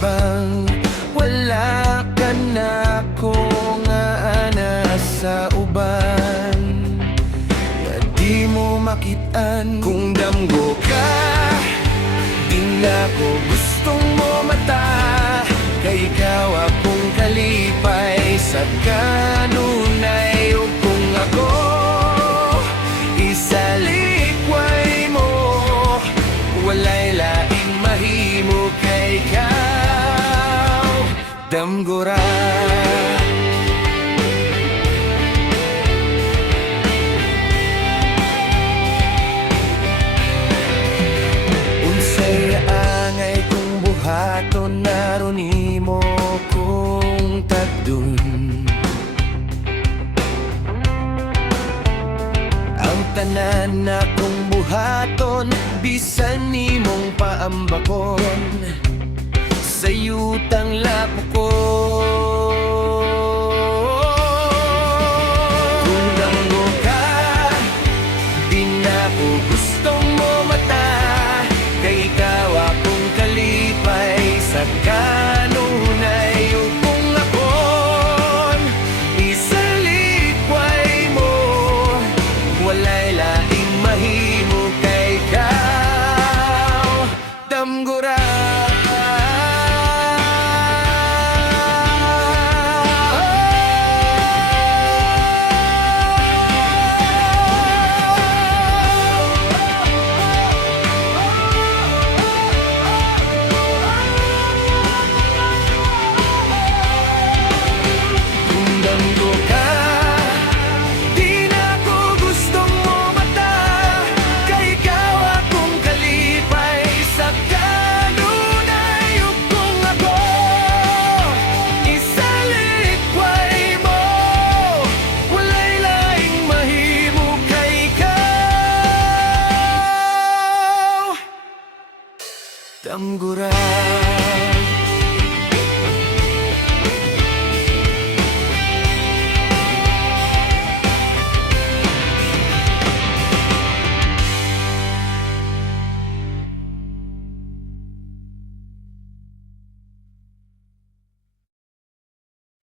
bang wala ka na kung ana sa uban, nga di mo makitaan. Kung damgo ka, di na ko gustong mo mata, kay ikaw akong kalipay sa kanunay. O kung ako isalikway mo, walay laing mahimo, kay ikaw damgura. Unsay angay kung buhaton naron nimo kung tagdun, ang tanan na kung buhaton bisan nimong paambakon, sa yutang lapo ko. Kung damgo ka, di na ko gustong mo mata, kay ikaw akong kalipay sa kanunay. O kung akon isalikway mo, walay laing mahimo, kay ikaw damgura. Damgura.